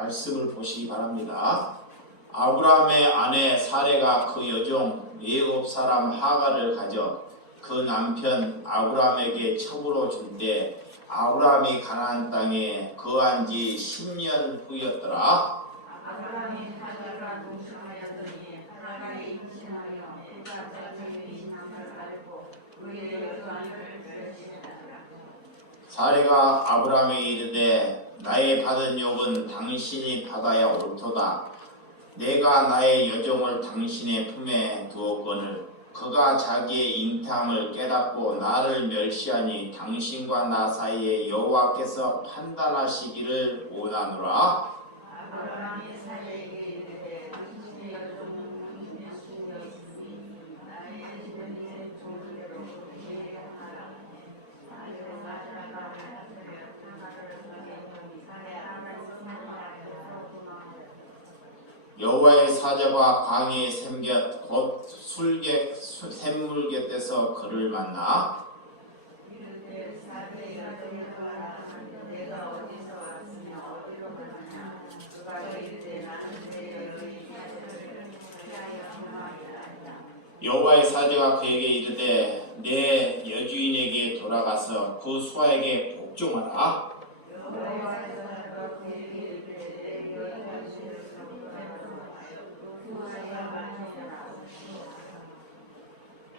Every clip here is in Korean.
말씀을 보시기 바랍니다. 아브라함의 아내 사레가 그 여종 외국 사람 하갈을 가져 그 남편 아브라함에게 첩으로 줄 때 아브라함이 가나안 땅에 거한 지 10년 후였더라. 아브라함이 하갈과 동침하였더니 하갈이 임신하여 그가 자기의 임신함을 알고 그의 여종을 배신하더라. 사레가 아브라함에게 이르되 나의 받은 욕은 당신이 받아야 옳도다. 내가 나의 여종을 당신의 품에 두었거늘 그가 자기의 잉태함을 깨닫고 나를 멸시하니 당신과 나 사이에 여호와께서 판단하시기를 원하노라. 아브라함이 사레에게 이르되 당신의 여종은 당신의 수였으니 나의 주변에 종대로 그에게 하라. 사레가 하갈과 하갈을 사귀었더니 사레 하갈에서 살아나서 도망하였다. 여호와의 사자가 광야에 샘곁 곧 샘물 곁에서 그를 만나 이르되 사레가 대답하라. 내가 어디서 왔으며 어디로 가느냐. 그가 이르되 나는 내 여종의 사자를 피하여 도망하였다. 여호와의 사자가 그에게 이르되 내 여주인에게 돌아가서 그 수하에게 복종하라. 여호와의 사자가 그에게 이르되 내 여종을 성전하여 그 수하에 맞추라.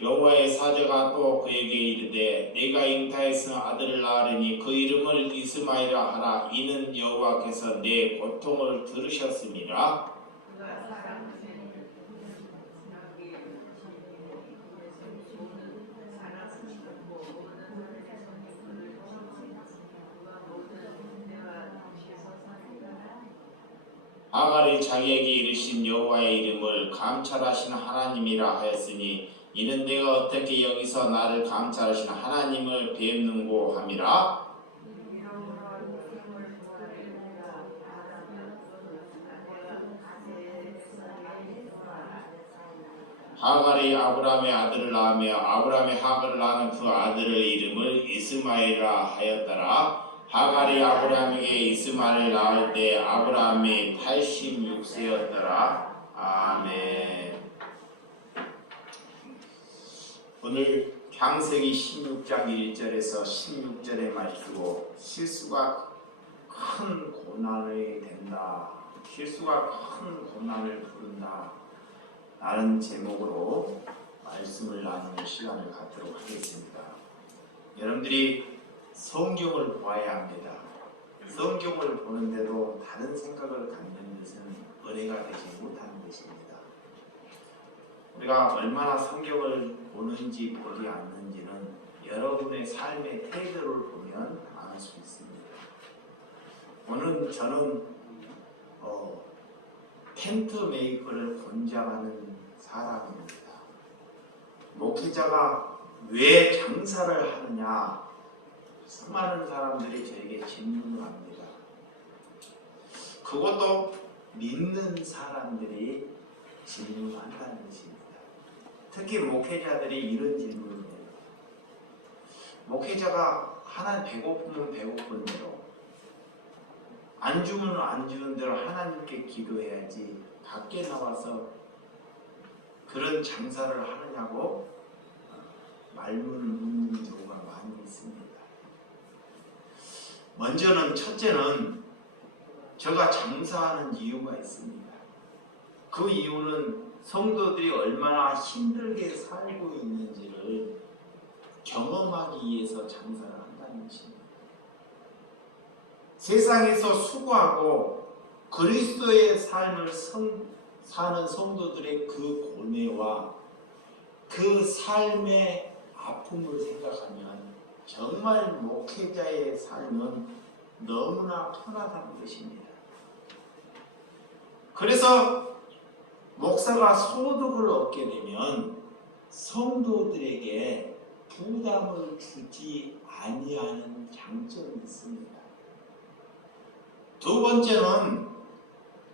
여호와의 사자가 또 그에게 이르되 내가 잉타에서 아들을 낳으리니 그 이름을 이스마엘이라 하라. 이는 여호와께서 내 고통을 들으셨음이라. 그가 사람 하갈이 자기에게 이르신 여호와의 이름을 감찰하시는 하나님이라 하였으니 이는 내가 어떻게 여기서 나를 감찰하시는 하나님을 뵙는고 함이라. 하갈이 아브라함의 아들을 낳으며 아브라함이 하갈을 낳은 그 아들의 이름을 이스마엘이라 하였더라. 하갈이 아브라함에게 이스마엘을 낳을 때 아브라함이 86세였더라. 아멘. 오늘 창세기 16장 1절에서 16절의 말씀으로 실수가 큰 고난이 된다. 실수가 큰 고난을 부른다. 라는 제목으로 말씀을 나누는 시간을 갖도록 하겠습니다. 여러분들이 성경을 보아야 합니다. 성경을 보는데도 다른 생각을 갖는 것은 은혜가 되지 못하는 것입니다. 우리가 얼마나 성경을 보는지 보지 않는지는 여러분의 삶의 태도를 보면 알 수 있습니다. 오늘 저는 텐트 메이커를 권장하는 사람입니다. 목회자가 왜 장사를 하느냐? 수많은 사람들이 저에게 질문을 합니다. 그것도 믿는 사람들이 질문한다는 것입니다. 특히 목회자들이 이런 질문을 해요. 목회자가 하나님 배고프면 배고픈 대로, 안 주면 안 주는 대로 하나님께 기도해야지 밖에 나와서 그런 장사를 하느냐고 말문을 묻는 경우가 많이 있습니다. 첫째는 제가 장사하는 이유가 있습니다. 그 이유는 성도들이 얼마나 힘들게 살고 있는지를 경험하기 위해서 장사를 한다는 것입니다. 세상에서 수고하고 그리스도의 삶을 사는 성도들의 그 고뇌와 그 삶의 아픔을 생각하면 정말 목회자의 삶은 너무나 편하다는 것입니다. 그래서 목사가 소득을 얻게 되면 성도들에게 부담을 주지 아니하는 장점이 있습니다. 두 번째는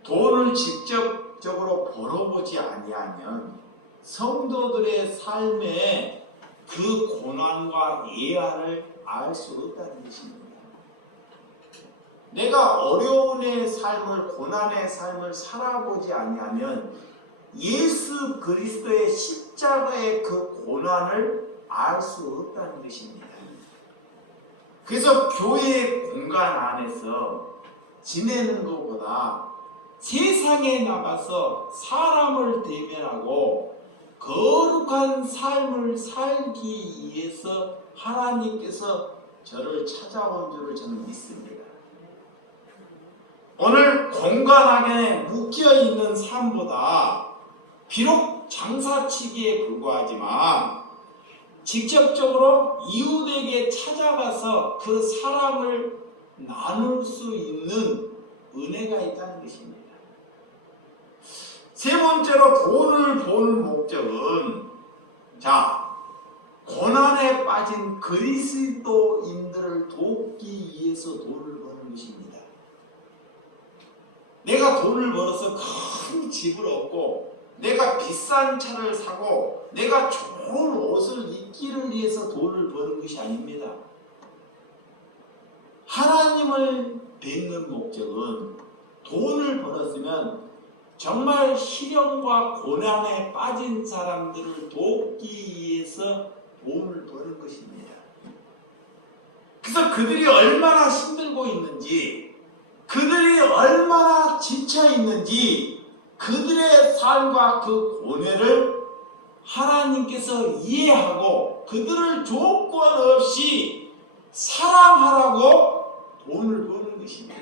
돈을 직접적으로 벌어보지 아니하면 성도들의 삶에 그 고난과 예한을 알 수 없다는 것입니다. 내가 어려움의 삶을, 고난의 삶을 살아보지 아니하면 예수 그리스도의 십자가의 그 고난을 알 수 없다는 것입니다. 그래서 교회 공간 안에서 지내는 것보다 세상에 나가서 사람을 대면하고 거룩한 삶을 살기 위해서 하나님께서 저를 찾아온 줄을 저는 믿습니다. 오늘 공간 안에 묶여있는 삶보다 비록 장사치기에 불과하지만 직접적으로 이웃에게 찾아가서 그 사랑을 나눌 수 있는 은혜가 있다는 것입니다. 세 번째로 돈을 버는 목적은 고난에 빠진 그리스도인들을 돕기 위해서 돈을 버는 것입니다. 내가 돈을 벌어서 큰 집을 얻고 내가 비싼 차를 사고 내가 좋은 옷을 입기를 위해서 돈을 버는 것이 아닙니다. 하나님을 뵙는 목적은 돈을 벌었으면 정말 시련과 고난에 빠진 사람들을 돕기 위해서 돈을 버는 것입니다. 그래서 그들이 얼마나 힘들고 있는지, 그들이 얼마나 지쳐 있는지 그들의 삶과 그 고뇌를 하나님께서 이해하고 그들을 조건 없이 사랑하라고 돈을 버는 것입니다.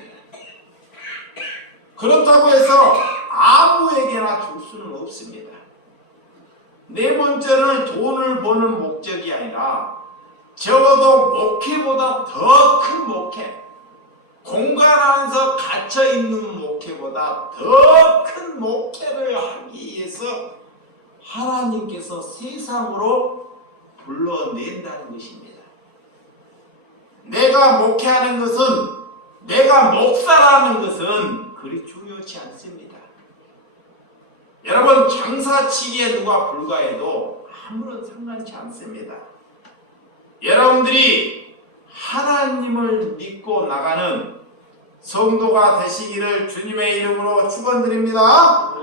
그렇다고 해서 아무에게나 줄 수는 없습니다. 네 번째는 돈을 버는 목적이 아니라 적어도 목회보다 더 큰 목회, 공간 안에서 갇혀있는 목회보다 더 큰 목회를 하기 위해서 하나님께서 세상으로 불러낸다는 것입니다. 내가 목회하는 것은, 내가 목사라는 것은 그리 중요치 않습니다. 여러분, 장사치기에 누가 불과해도 아무런 상관치 않습니다. 여러분들이 하나님을 믿고 나가는 성도가 되시기를 주님의 이름으로 축원드립니다.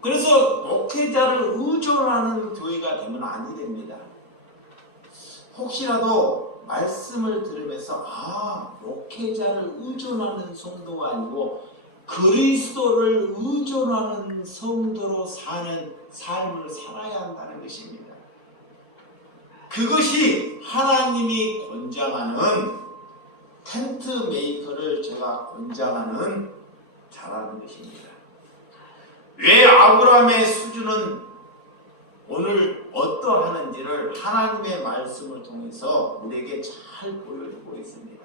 그래서 목회자를 의존하는 교회가 되면 아니 됩니다. 혹시라도 말씀을 들으면서 목회자를 의존하는 성도가 아니고 그리스도를 의존하는 성도로 사는 삶을 살아야 한다는 것입니다. 그것이 하나님이 권장하는 텐트 메이커를 제가 권장하는 자라는 것입니다. 왜 아브라함의 수준은 오늘 어떠하는지를 하나님의 말씀을 통해서 우리에게 잘 보여주고 있습니다.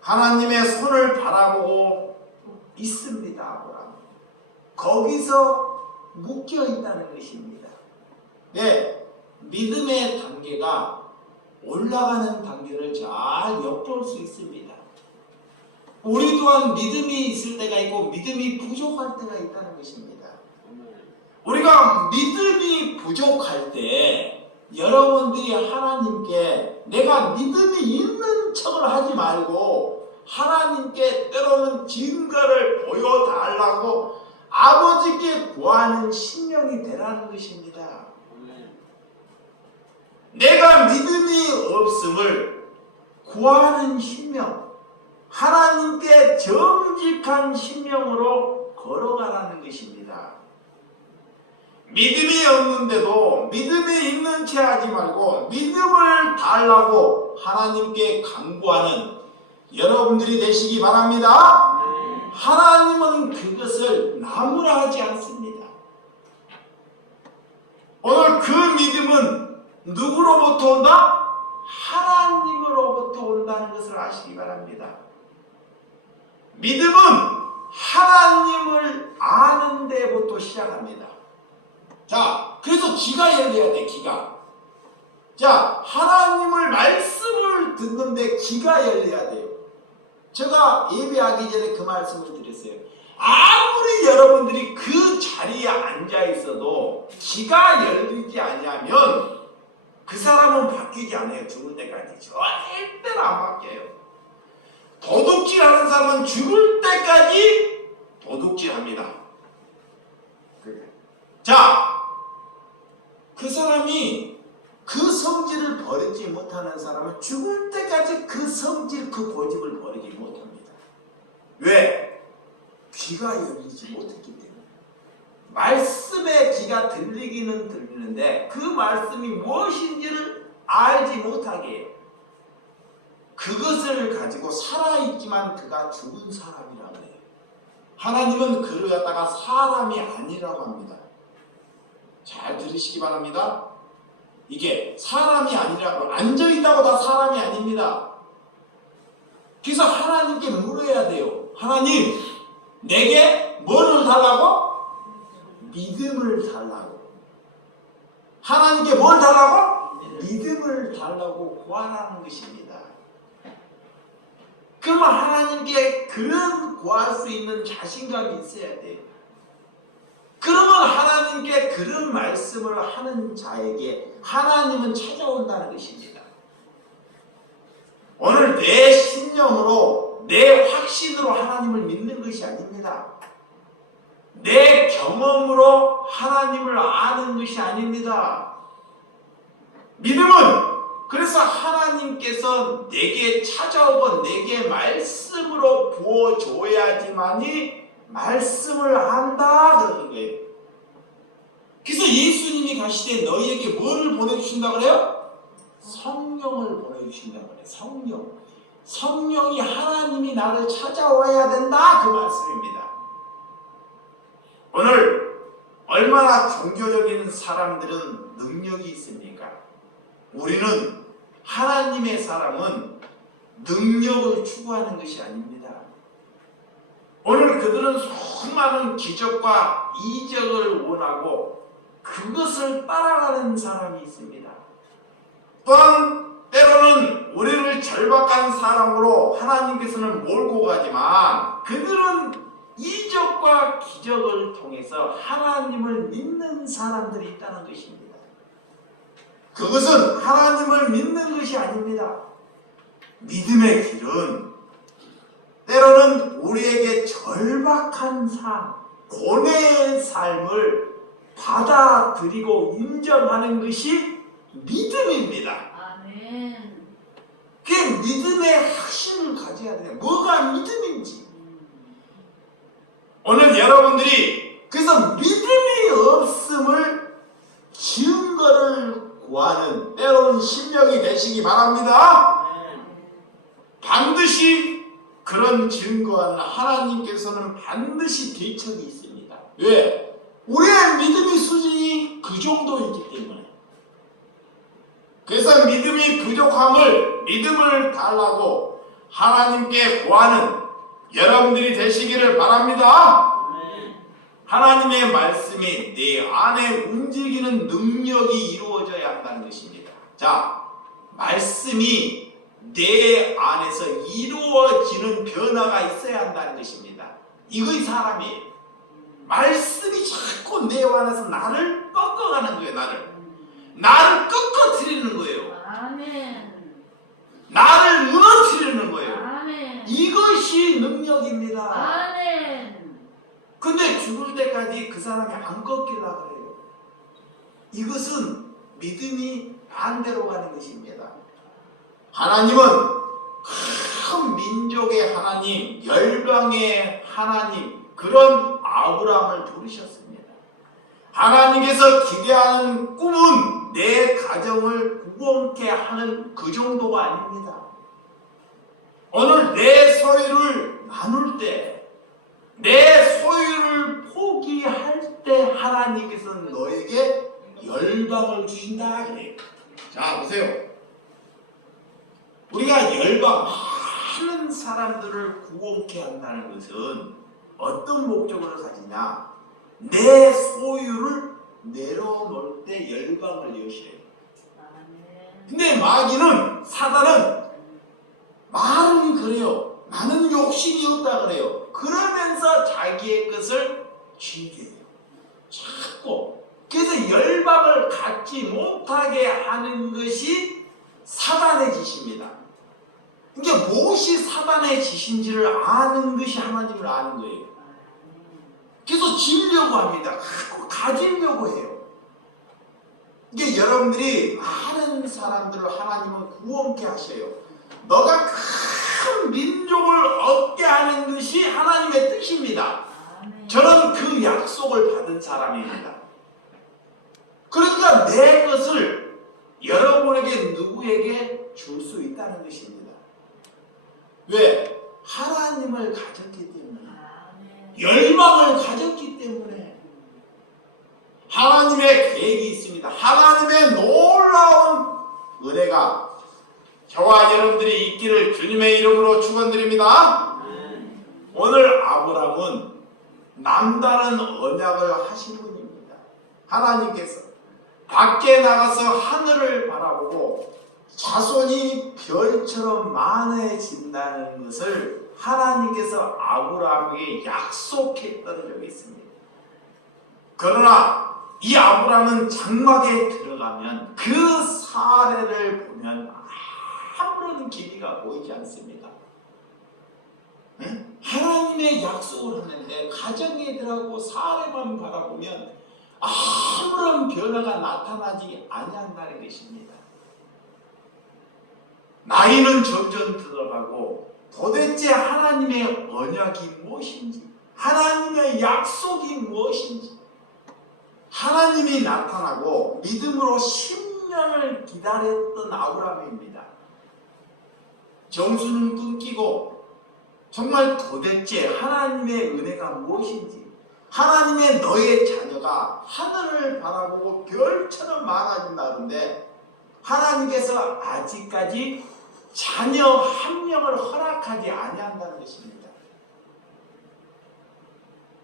하나님의 손을 바라보고 있습니다. 아브라함. 거기서 묶여 있다는 것입니다. 네, 믿음의 단계가 올라가는 단계를 잘 엿볼 수 있습니다. 우리 또한 믿음이 있을 때가 있고 믿음이 부족할 때가 있다는 것입니다. 우리가 믿음이 부족할 때 여러분들이 하나님께 내가 믿음이 있는 척을 하지 말고 하나님께 때로는 증거를 보여달라고 아버지께 구하는 심령이 되라는 것입니다. 내가 믿음이 없음을 구하는 심령, 하나님께 정직한 심령으로 걸어가라는 것입니다. 믿음이 없는데도 믿음이 있는 채 하지 말고 믿음을 달라고 하나님께 간구하는 여러분들이 되시기 바랍니다. 하나님은 그것을 나무라하지 않습니다. 오늘 그 믿음은 누구로부터 온다? 하나님으로부터 온다는 것을 아시기 바랍니다. 믿음은 하나님을 아는 데부터 시작합니다. 자, 그래서 귀가 열려야 돼, 귀가. 자, 하나님을 말씀을 듣는데 귀가 열려야 돼요. 제가 예배하기 전에 그 말씀을 드렸어요. 아무리 여러분들이 그 자리에 앉아 있어도 귀가 열리지 않으면 그 사람은 바뀌지 않아요. 죽을 때까지 절대로 안 바뀌어요. 도둑질하는 사람은 죽을 때까지 도둑질합니다. 자, 그 사람이 그 성질을 버리지 못하는 사람은 죽을 때까지 그 성질, 그 고집을 버리지 못합니다. 왜? 귀가 열리지 못했기 때문에. 말씀에 귀가 들리기는 들리는데 그 말씀이 무엇인지를 알지 못하게 해요. 그것을 가지고 살아있지만 그가 죽은 사람이라고 해요. 하나님은 그를 갖다가 사람이 아니라고 합니다. 잘 들으시기 바랍니다. 이게 사람이 아니라고, 앉아있다고 다 사람이 아닙니다. 그래서 하나님께 물어야 돼요. 하나님, 내게 뭐를 달라고? 믿음을 달라고. 하나님께 뭘 달라고? 믿음을 달라고 구하라는 것입니다. 그러면 하나님께 그런 구할 수 있는 자신감이 있어야 돼요. 그러면 하나님께 그런 말씀을 하는 자에게 하나님은 찾아온다는 것입니다. 오늘 내 신념으로, 내 확신으로 하나님을 믿는 것이 아닙니다. 내 경험으로 하나님을 아는 것이 아닙니다. 믿음은 그래서 하나님께서 내게 찾아오고 내게 말씀으로 부어줘야지만이 말씀을 안다 그러는 거예요. 그래서 예수님이 가시되 너희에게 뭐를 보내주신다 그래요? 성령을 보내주신다 그래요. 성령. 성령이 하나님이 나를 찾아와야 된다 그 말씀입니다. 오늘 얼마나 종교적인 사람들은 능력이 있습니까? 우리는 하나님의 사람은 능력을 추구하는 것이 아닙니다. 오늘 그들은 수많은 기적과 이적을 원하고 그것을 따라가는 사람이 있습니다. 또한 때로는 우리를 절박한 사람으로 하나님께서는 몰고 가지만 그들은 이적과 기적을 통해서 하나님을 믿는 사람들이 있다는 것입니다. 그것은 하나님을 믿는 것이 아닙니다. 믿음의 길은 때로는 우리에게 절박한 삶, 고뇌의 삶을 받아들이고 인정하는 것이 믿음입니다. 아멘. 그 믿음의 확신을 가져야 돼요. 뭐가 믿음인지. 오늘 여러분들이 그래서 믿음이 없음을 증거를 구하는 때로는 심령이 되시기 바랍니다. 반드시 그런 증거하는 하나님께서는 반드시 대책이 있습니다. 왜? 우리의 믿음의 수준이 그 정도이기 때문에. 그래서 믿음이 부족함을 믿음을 달라고 하나님께 구하는 여러분들이 되시기를 바랍니다. 하나님의 말씀이 내 안에 움직이는 능력이 이루어져야 한다는 것입니다. 자, 말씀이 내 안에서 이루어지는 변화가 있어야 한다는 것입니다. 이것이 사람이에요. 말씀이 자꾸 내 안에서 나를 꺾어가는 거예요. 나를 꺾어뜨리는 거예요. 아멘. 나를 무너뜨리는 거예요. 아멘. 이것이 능력입니다. 아멘. 근데 죽을 때까지 그 사람이 안 꺾이려고 그래요. 이것은 믿음이 반대로 가는 것입니다. 하나님은 큰 민족의 하나님, 열방의 하나님, 그런 아브라함을 부르셨습니다. 하나님께서 기대하는 꿈은 내 가정을 구원케 하는 그 정도가 아닙니다. 오늘 내 소유를 나눌 때, 내 소유를 포기할 때 하나님께서는 너에게 열방을 주신다 그래요. 자, 보세요. 우리가 열방 많은 사람들을 구원케 한다는 것은 어떤 목적을 가지냐? 내 소유를 내려놓을 때 열방을 여셔요. 근데 마귀는, 사단은 말은 그래요. 나는 욕심이 없다 그래요. 그러면서 자기의 것을 쥐게요. 자꾸. 그래서 열방을 갖지 못하게 하는 것이 사단의 짓입니다. 이게 무엇이 사단의 짓인지를 아는 것이 하나님을 아는 거예요. 그래서 지으려고 합니다. 가지려고 해요. 이게 여러분들이 많은 사람들을 하나님은 구원케 하셔요. 너가 큰 민족을 얻게 하는 것이 하나님의 뜻입니다. 저는 그 약속을 받은 사람입니다. 그러니까 내 것을 여러분에게 누구에게 줄 수 있다는 것입니다. 왜? 하나님을 가졌기 때문에, 열망을 가졌기 때문에. 하나님의 계획이 있습니다. 하나님의 놀라운 은혜가 저와 여러분들이 있기를 주님의 이름으로 축원드립니다. 오늘 아브라함은 남다른 언약을 하신 분입니다. 하나님께서 밖에 나가서 하늘을 바라보고 자손이 별처럼 많아진다는 것을 하나님께서 아브라함에게 약속했던 적이 있습니다. 그러나 이 아브라함은 장막에 들어가면 그 사례를 보면 아무런 길이가 보이지 않습니다. 하나님의 약속을 하는데 가정에 들어가고 사례만 바라보면 아무런 변화가 나타나지 아니한다는 것입니다. 나이는 점점 들어가고 도대체 하나님의 언약이 무엇인지, 하나님의 약속이 무엇인지, 하나님이 나타나고 믿음으로 10년을 기다렸던 아브라함입니다. 정수는 끊기고 정말 도대체 하나님의 은혜가 무엇인지, 하나님의 너의 자녀가 하늘을 바라보고 별처럼 많아진다는데 하나님께서 아직까지 자녀 한 명을 허락하지 아니한다는 것입니다.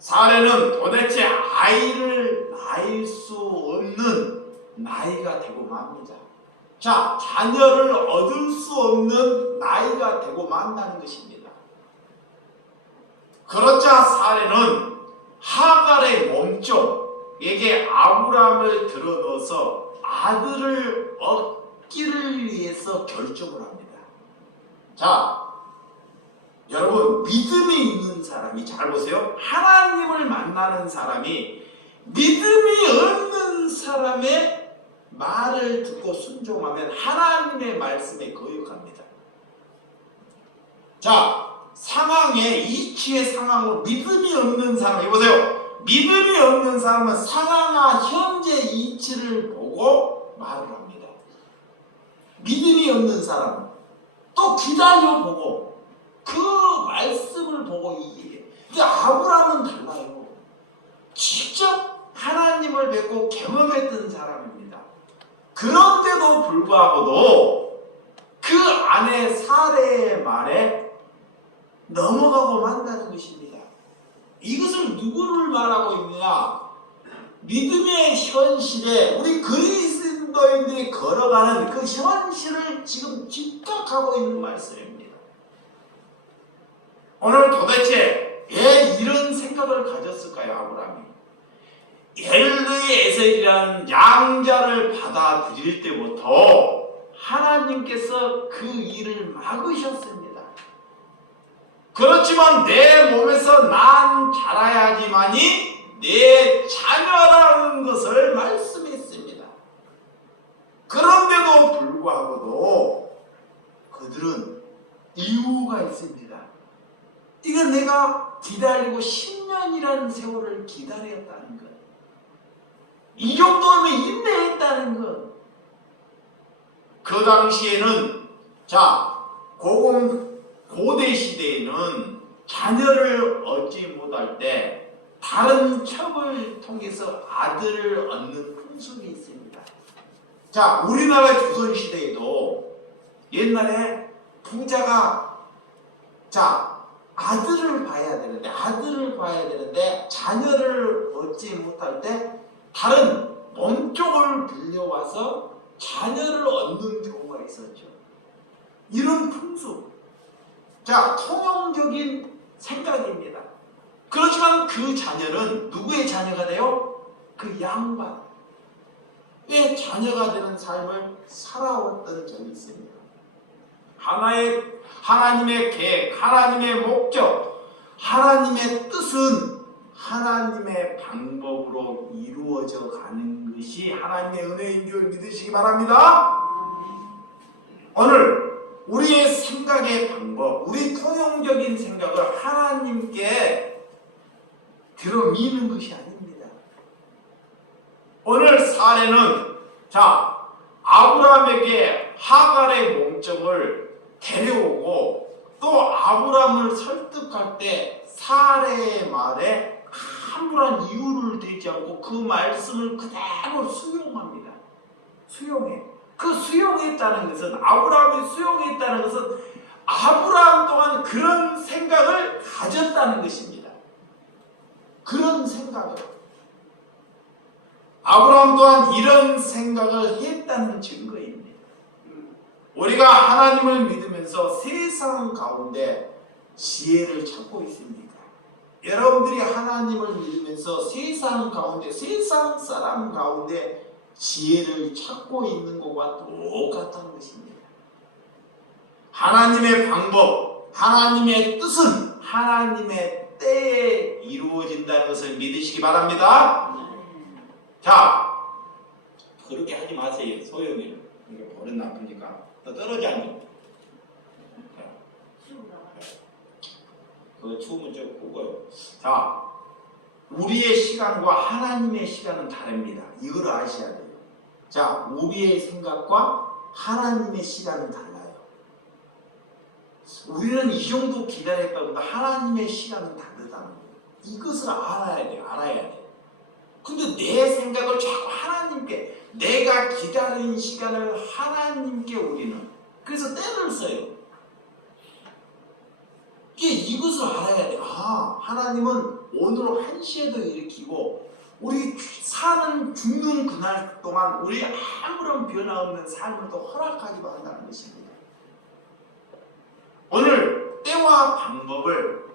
사례는 도대체 아이를 낳을 수 없는 나이가 되고 맙니다. 자, 자녀를 얻을 수 없는 나이가 되고 만다는 것입니다. 그렇자 사례는 하갈의 몸종에게 아브라함을 들어넣어서 아들을 얻기를 위해서 결정을 합니다. 자, 여러분, 믿음이 있는 사람이, 잘 보세요. 하나님을 만나는 사람이 믿음이 없는 사람의 말을 듣고 순종하면 하나님의 말씀에 거역합니다. 자, 상황의 이치의 상황으로 믿음이 없는 사람, 보세요. 믿음이 없는 사람은 상황과 현재 이치를 보고 말을 합니다. 믿음이 없는 사람은 또 기다려보고 그 말씀을 보고 이해해. 근데 아브라함은 달라요. 직접 하나님을 뵙고 경험했던 사람입니다. 그런데도 불구하고도 그 아내 사례의 말에 넘어가고 만다는 것입니다. 이것을 누구를 말하고 있느냐? 믿음의 현실에 우리 그리스도인들이 걸어가는 그 현실을 지금 직각하고 있는 말씀입니다. 오늘 도대체 왜 이런 생각을 가졌을까요, 아브라함이? 엘르에셀이라는 양자를 받아들일 때부터 하나님께서 그 일을 막으셨습니다. 그렇지만 내 몸에서 난 자라야지만이 내 자녀라는 것을 말씀했습니다. 그런데도 불구하고도 그들은 이유가 있습니다. 이건 내가 기다리고 10년이라는 세월을 기다렸다는 것, 이 정도면 인내했다는 것. 그 당시에는, 자, 고대 시대에는 자녀를 얻지 못할 때 다른 첩을 통해서 아들을 얻는 풍습이 있습니다. 자, 우리나라 조선시대에도 옛날에 부자가, 자, 아들을 봐야 되는데 자녀를 얻지 못할 때 다른 몸쪽을 빌려와서 자녀를 얻는 경우가 있었죠. 이런 풍습, 자, 통용적인 생각입니다. 그렇지만 그 자녀는 누구의 자녀가 돼요? 그 양반의 자녀가 되는 삶을 살아왔던 적이 있습니다. 하나님의 계획, 하나님의 목적, 하나님의 뜻은 하나님의 방법으로 이루어져 가는 것이 하나님의 은혜인 줄 믿으시기 바랍니다. 오늘 우리의 생각의 방법, 우리 통용적인 생각을 하나님께 들어미는 것이 아닙니다. 오늘 사례는 아브라함에게 하갈의 몸종을 데려오고 또 아브라함을 설득할 때 사례의 말에 아무런 이유를 대지 않고 그 말씀을 그대로 수용합니다. 그 수용했다는 것은, 아브라함이 수용했다는 것은 아브라함 또한 그런 생각을 가졌다는 것입니다. 그런 생각을. 아브라함 또한 이런 생각을 했다는 증거입니다. 우리가 하나님을 믿으면서 세상 가운데 지혜를 찾고 있습니까? 여러분들이 하나님을 믿으면서 세상 가운데, 세상 사람 가운데 지혜를 찾고 있는 것과 똑같다는 것입니다. 하나님의 방법, 하나님의 뜻은 하나님의 때에 이루어진다는 것을 믿으시기 바랍니다. 그렇게 하지 마세요. 소용이. 버릇 나쁘니까. 더 떨어지 않니? 그거 추우면 좀 끄고요. 우리의 시간과 하나님의 시간은 다릅니다. 이걸 아셔야 돼요. 우리의 생각과 하나님의 시간은 달라요. 우리는 이 정도 기다렸다고 하나님의 시간은 다르다는 거예요. 이것을 알아야 돼요. 근데 내 생각을 자꾸 하나님께, 내가 기다린 시간을 하나님께 우리는 그래서 때를 써요. 이것을 알아야 돼. 하나님은 오늘 1시에도 일으키고 우리 죽는 그날 동안 우리 아무런 변화 없는 삶을 또 허락하기도 한다는 것입니다. 오늘 때와 방법을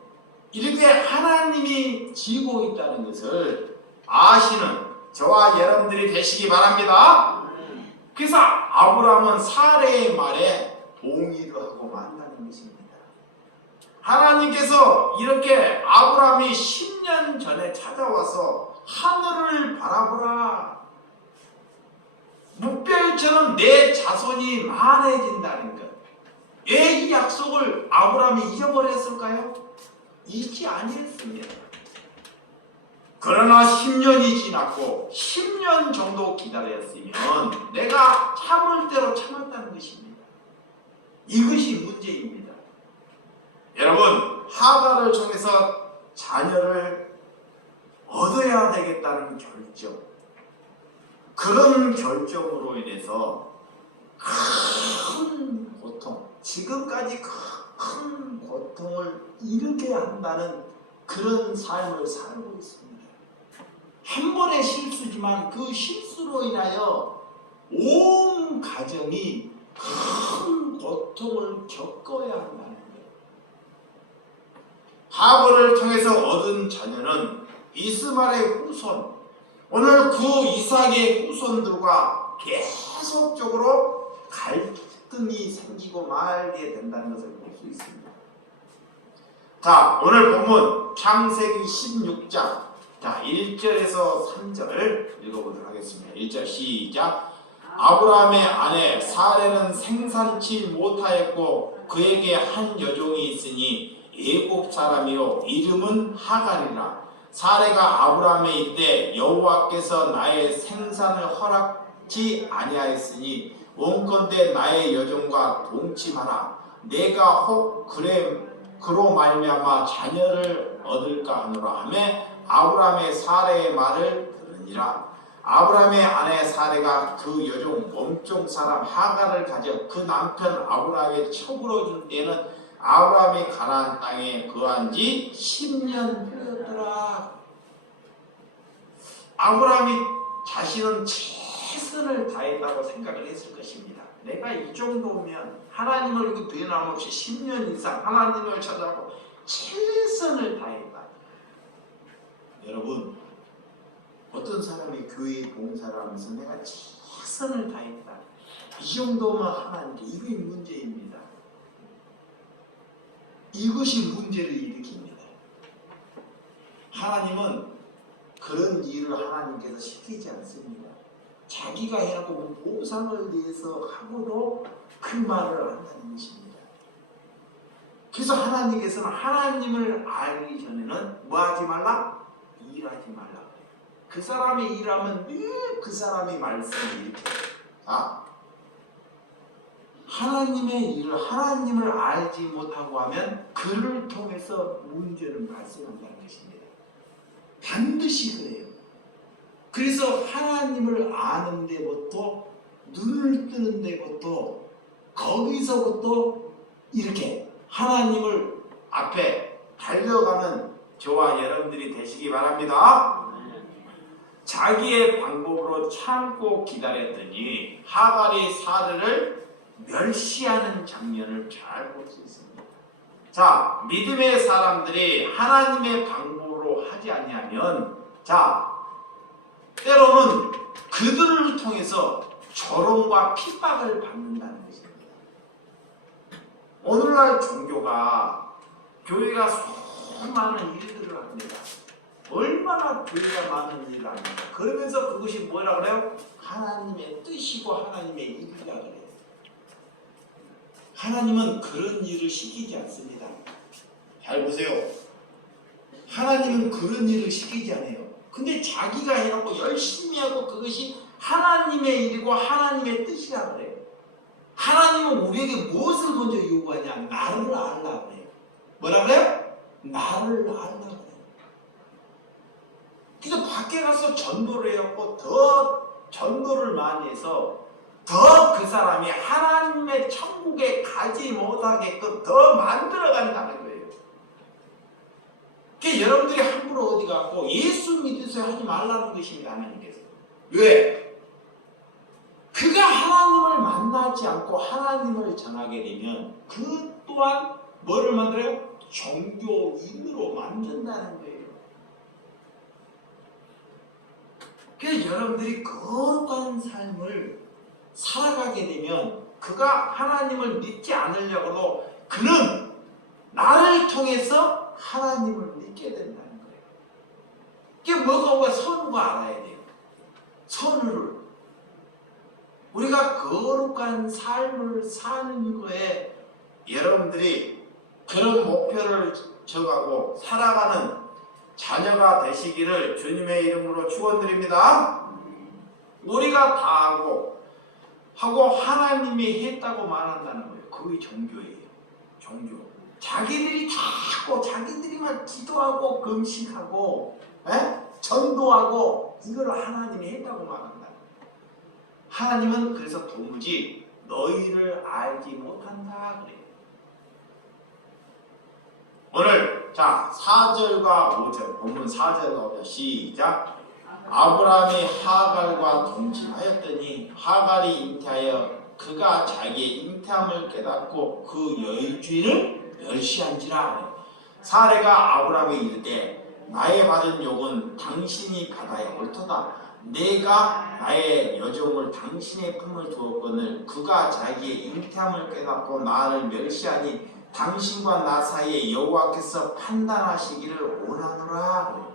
이렇게 하나님이 지고 있다는 것을 아시는 저와 여러분들이 되시기 바랍니다. 그래서 아브라함은 사례의 말에 동의를 하고 만나는 것입니다. 하나님께서 이렇게 아브라함이 10년 전에 찾아와서 하늘을 바라보라, 묵별처럼 내 자손이 많아진다는 것, 왜 이 약속을 아브라함이 잊어버렸을까요? 잊지 아니했습니다. 그러나 10년이 지났고 10년 정도 기다렸으면 내가 참을 대로 참았다는 것입니다. 이것이 문제입니다. 여러분, 하갈을 통해서 자녀를 얻어야 되겠다는 결정, 그런 결정으로 인해서 큰 고통, 지금까지 큰 고통을 일으켜야 한다는 그런 삶을 살고 있습니다. 한 번의 실수지만 그 실수로 인하여 온 가정이 큰 고통을 겪어야 한다는 거예요. 하갈을 통해서 얻은 자녀는 이스마엘의 후손, 오늘 그 이삭의 후손들과 계속적으로 갈등이 생기고 말게 된다는 것을 볼 수 있습니다. 오늘 본문 창세기 16장 1절에서 3절 읽어보도록 하겠습니다. 1절 시작. 아브라함의 아내 사레는 생산치 못하였고 그에게 한 여종이 있으니 애국 사람이요 이름은 하갈이라. 사레가 아브라함에 이때 여호와께서 나의 생산을 허락지 아니하였으니 원컨대 나의 여종과 동침하라. 내가 혹 그로 말미암아 자녀를 얻을까 하노라 하매 아브라함의 사레의 말을 들으니라. 아브라함의 아내 사레가 그 여종 몸종 사람 하갈을 가져 그 남편 아브라함에게 첩으로 준 때는 아브라함이 가나안 땅에 거한 지 10년 후였더라. 아브라함이 자신은 최선을 다했다고 생각을 했을 것입니다. 내가 이 정도면 하나님을 변함없이 10년 이상 하나님을 찾아가고 최선을 다했다. 여러분, 어떤 사람이 교회 봉사를 하면서 내가 최선을 다했다, 이 정도만 하나님께, 이게 문제입니다. 이것이 문제를 일으킵니다. 하나님은 그런 일을 하나님께서 시키지 않습니다. 자기가 해놓고 보상을 위해서 하고도 그 말을 한다는 것입니다. 그래서 하나님께서는 하나님을 알기 전에는 뭐 하지 말라? 일하지 말라. 그 사람이 일하면 늘 그 사람이 말씀을 이렇게. 하나님의 일을 하나님을 알지 못하고 하면 그를 통해서 문제는 발생한다는 것입니다. 반드시 그래요. 그래서 하나님을 아는 데부터 눈을 뜨는 데부터 거기서부터 이렇게 하나님을 앞에 달려가는 저와 여러분들이 되시기 바랍니다. 자기의 방법으로 참고 기다렸더니 하갈이 사르를 멸시하는 장면을 잘 볼 수 있습니다. 자, 믿음의 사람들이 하나님의 방법으로 하지 않냐면 때로는 그들을 통해서 조롱과 핍박을 받는다는 것입니다. 오늘날 종교가 교회가 수많은 일들을 합니다. 얼마나 교회가 많은 일을 합니까? 그러면서 그것이 뭐라 그래요? 하나님의 뜻이고 하나님의 일이라 그래요. 하나님은 그런 일을 시키지 않습니다. 잘 보세요. 하나님은 그런 일을 시키지 않아요. 근데 자기가 해놓고 열심히 하고 그것이 하나님의 일이고 하나님의 뜻이라 그래요. 하나님은 우리에게 무엇을 먼저 요구하냐? 나를 알라 그래요. 뭐라 그래요? 나를 알라 그래요. 그래서 밖에 가서 전도를 해갖고 더 전도를 많이 해서 더 그 사람이 하나님의 천국에 가지 못하게끔 더 만들어간다는 거예요. 그러니까 여러분들이 함부로 어디 가고 예수 믿으세요 하지 말라는 것입니다. 하나님께서. 왜? 그가 하나님을 만나지 않고 하나님을 전하게 되면 그 또한 뭐를 만들어요? 종교인으로 만든다는 거예요. 그래서 여러분들이 거룩한 삶을 살아가게 되면 그가 하나님을 믿지 않으려고도 그는 나를 통해서 하나님을 믿게 된다는 거예요. 이게 뭐가 선우가 알아야 돼요. 선우를 우리가 거룩한 삶을 사는 거에 여러분들이 그런 목표를 정하고 살아가는 자녀가 되시기를 주님의 이름으로 축원드립니다. 우리가 다 하고 하나님이 했다고 말한다는 거예요. 그게 종교예요. 종교. 자기들이 다 하고 자기들이만 기도하고 금식하고 전도하고 이걸 하나님이 했다고 말한다. 하나님은 그래서 도무지 너희를 알지 못한다 그래요. 오늘 4절과 5절 본문 4절과 5절 시작. 아브라함이 하갈과 동침하였더니 하갈이 잉태하여 그가 자기의 잉태함을 깨닫고 그 여인주인을 멸시한지라. 사레가 아브라함에 이르되 나의 받은 욕은 당신이 받아야 옳도다. 내가 나의 여종을 당신의 품을 두었거늘 그가 자기의 잉태함을 깨닫고 나를 멸시하니 당신과 나 사이에 여호와께서 판단하시기를 원하노라.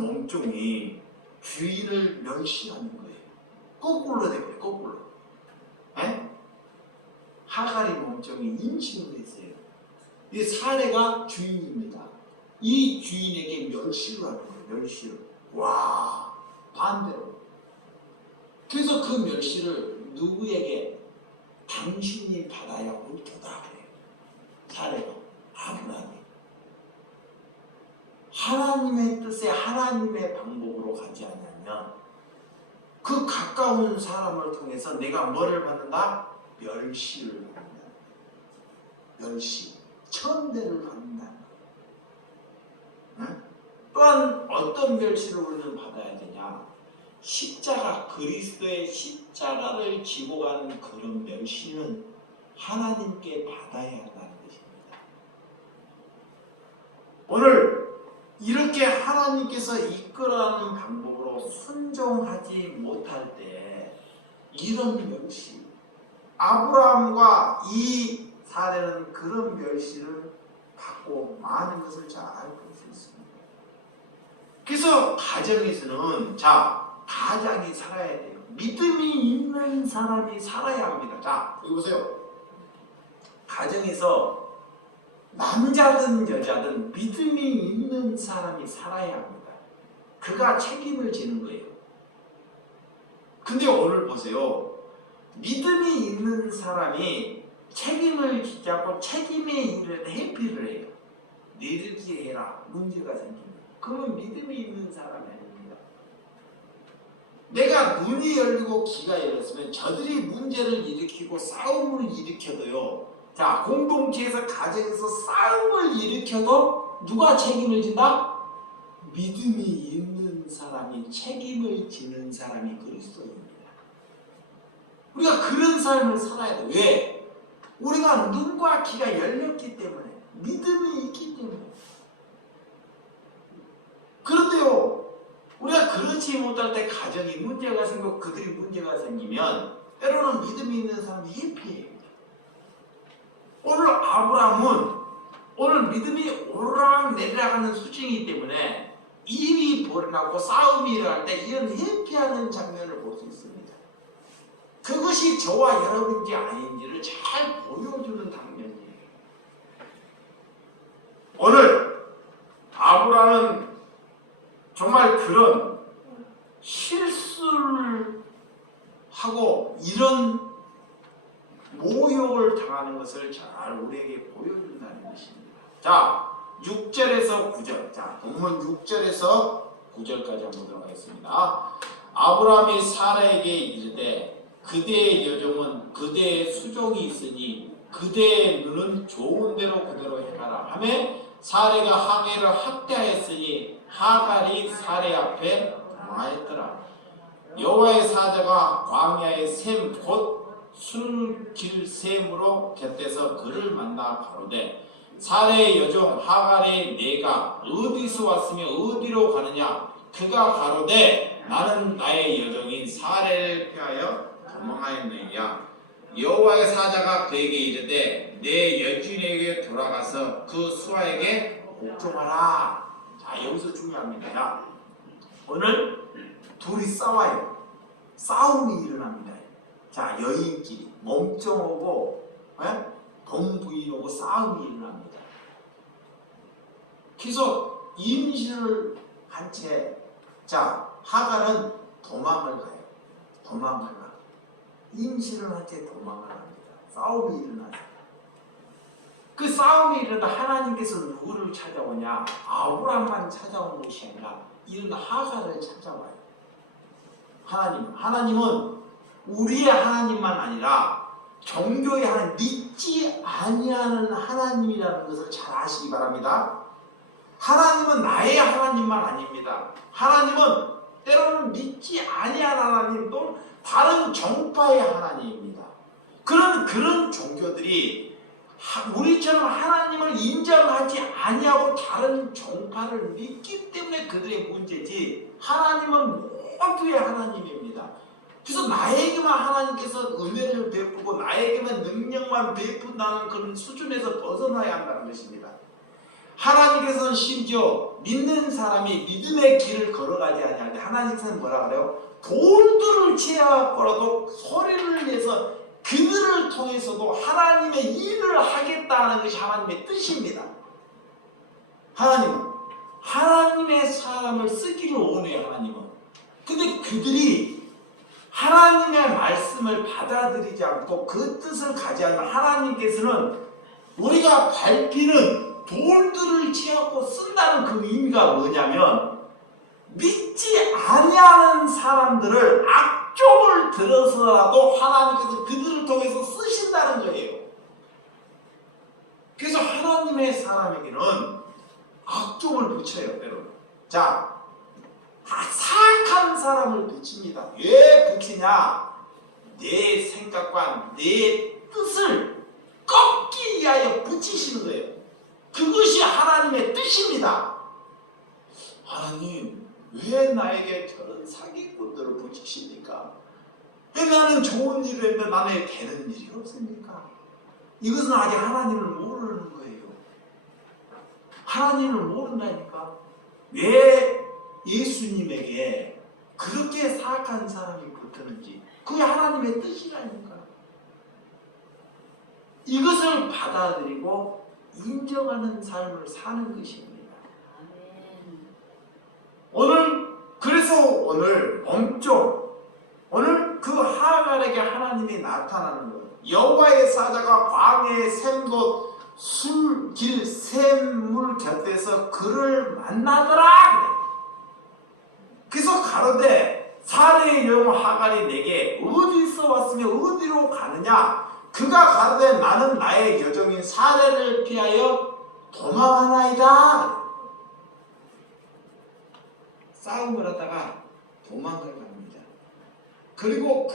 몸종이 주인을 멸시하는 거예요. 거꾸로 되고요. 거꾸로. 하갈이 몸종이 임신을 했어요. 이 사례가 주인입니다. 이 주인에게 멸시를 하는 거예요. 멸시를. 와, 반대로. 그래서 그 멸시를 누구에게? 당신이 받아야 옳도다 그래요. 사례가 아브라함이 하나님의 뜻에 하나님의 방법으로 가지 않으면 그 가까운 사람을 통해서 내가 뭐를 받는다? 멸시를 받는다. 멸시, 천대를 받는다. 또한 어떤 멸시를 우리는 받아야 되냐? 십자가, 그리스도의 십자가를 지고 가는 그런 멸시는 하나님께 받아야 한다는 것입니다. 오늘 이렇게 하나님께서 이끌어가는 방법으로 순종하지 못할 때 이런 멸시, 아브라함과 이 사례는 그런 멸시를 받고 많은 것을 잘 볼 수 있습니다. 그래서 가정에서는 가장이 살아야 돼요. 믿음이 있는 사람이 살아야 합니다. 여기 보세요. 가정에서 남자든 여자든 믿음이 있는 사람이 살아야 합니다. 그가 책임을 지는 거예요. 근데 오늘 보세요. 믿음이 있는 사람이 책임을 지지 않고 책임의 일을 회피를 해요. 너희들끼리 해라. 문제가 생깁니다. 그러면 믿음이 있는 사람이 아닙니다. 내가 눈이 열리고 귀가 열렸으면 저들이 문제를 일으키고 싸움을 일으켜도요. 공동체에서 가정에서 싸움을 일으켜도 누가 책임을 진다? 믿음이 있는 사람이 책임을 지는 사람이 그리스도입니다. 우리가 그런 삶을 살아야 돼. 왜? 우리가 눈과 귀가 열렸기 때문에, 믿음이 있기 때문에. 그런데요, 우리가 그렇지 못할 때 가정이 문제가 생기고 그들이 문제가 생기면 때로는 믿음이 있는 사람이 회피해요. 오늘 아브라함은 오늘 믿음이 오르락내리락하는 수준이기 때문에 일이 벌어나고 싸움이 일어날 때 이런 회피하는 장면을 볼 수 있습니다. 그것이 저와 여러분인지 아닌지를 잘 보여주는 장면이에요. 오늘 아브라함은 정말 그런 실수를 하고 이런 모욕을 당하는 것을 잘 우리에게 보여준다는 것입니다. 6절에서 9절. 본문 6절에서 9절까지 한번 보도록 하겠습니다. 아브라함이 사라에게 이르되 그대의 여종은 그대의 수종이 있으니 그대의 눈은 좋은 대로 그대로 행하라 하며 사레가 하게를 학대하였으니 하갈이 사레 앞에 도망하였더라. 여호와의 사자가 광야의 샘 곧 술길 샘으로 곁에서 그를 만나 가로되 사레의 여종 하갈의 내가 어디서 왔으며 어디로 가느냐? 그가 가로되 나는 나의 여종인 사레를 피하여 도망하였느니라. 여호와의 사자가 그에게 이르되 내 여주인에게 돌아가서 그 수하에게 복종하라. 여기서 중요합니다. 오늘 둘이 싸워요. 싸움이 일어납니다. 여인끼리 몸종오고 동부인오고 싸움이 일어납니다. 그래서 임신을 한 채 하갈은 도망을 가요. 도망을 가. 임신을 한 채 도망을 합니다. 싸움이 일어나요. 그 싸움이 일어나 하나님께서 누구를 찾아오냐? 아브라함만 찾아온 것이 아니라 이런 하갈을 찾아와요. 하나님은 우리의 하나님만 아니라 종교의 하나님, 믿지 아니하는 하나님이라는 것을 잘 아시기 바랍니다. 하나님은 나의 하나님만 아닙니다. 하나님은 때로는 믿지 아니한 하나님 또 다른 종파의 하나님입니다. 그런 종교들이 우리처럼 하나님을 인정하지 아니하고 다른 종파를 믿기 때문에 그들의 문제지 하나님은 모두의 하나님입니다. 그래서 나에게만 하나님께서 은혜를 베푸고 나에게만 능력만 베푼다는 그런 수준에서 벗어나야 한다는 것입니다. 하나님께서는 심지어 믿는 사람이 믿음의 길을 걸어가지 아니하는데 하나님께서는 뭐라 그래요? 돌들을 취하고라도 소리를 내서 그들을 통해서도 하나님의 일을 하겠다는 것이 하나님의 뜻입니다. 하나님은 하나님의 사람을 쓰기를 원해요. 하나님은. 근데 그들이 하나님의 말씀을 받아들이지 않고 그 뜻을 가지하는 하나님께서는 우리가 밟히는 돌들을 취하고 쓴다는 그 의미가 뭐냐면 믿지 아니하는 사람들을 악종을 들어서라도 하나님께서 그들을 통해서 쓰신다는 거예요. 그래서 하나님의 사람에게는 악종을 붙여요. 때로는. 사악한 사람을 붙입니다. 왜 붙이냐? 내 생각과 내 뜻을 꺾기 위하여 붙이시는 거예요. 그것이 하나님의 뜻입니다. 하나님, 왜 나에게 저런 사기꾼들을 붙이십니까? 왜 나는 좋은 일을 했는데 나는 되는 일이 없습니까? 이것은 아직 하나님을 모르는 거예요. 하나님을 모른다니까. 왜 예수님에게 그렇게 사악한 사람이 붙었는지 그게 하나님의 뜻이라니까. 이것을 받아들이고 인정하는 삶을 사는 것입니다. 그래서 오늘 오늘 그 하갈에게 하나님이 나타나는 거예요. 여호와의 사자가 광야의 샘곳 술길 샘물 곁에서 그를 만나더라. 그래서 가로되 사내의 여종 하갈이 내게 어디서 왔으며 어디로 가느냐? 그가 가로되 나는 나의 여종인 사내를 피하여 도망하나이다. 싸움을 하다가 도망을 갑니다. 그리고